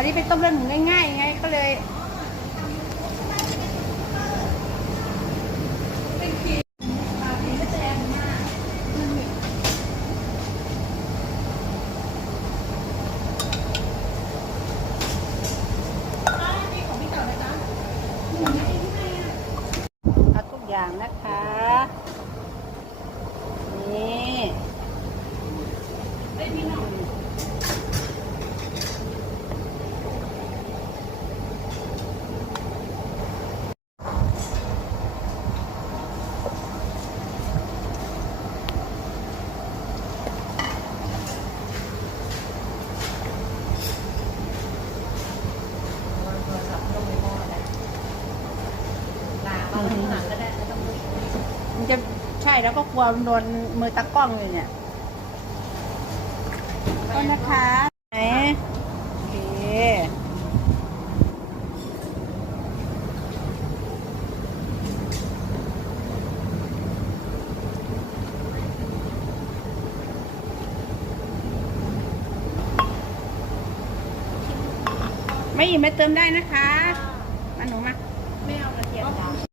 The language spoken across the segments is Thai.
วันนี้เป็นต้มเลือดหมูง่ายๆไงก็เลยเอาทุกอย่างนะคะ นี่ มันจะใช่แล้วก็กลัวโดนมือตะกล้องเลยเนี่ยต้นะคะไหนโอเคไม่อิ่มไม่เติมได้นะคะ มาหนูมา ไม่เอากระเทียม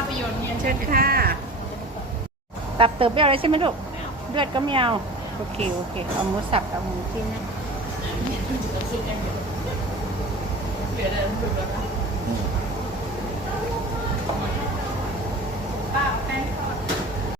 าพยนตร์เนี่ยเชิญค่ะ ตับเติบไม่เอาเลยใช่ไหมลูกเลือดก็ไม่เอาโอเคโอเคเอาหมูสับกับหมูชิ้นนะเราซื้อเหลือแต่หลุดแล้ว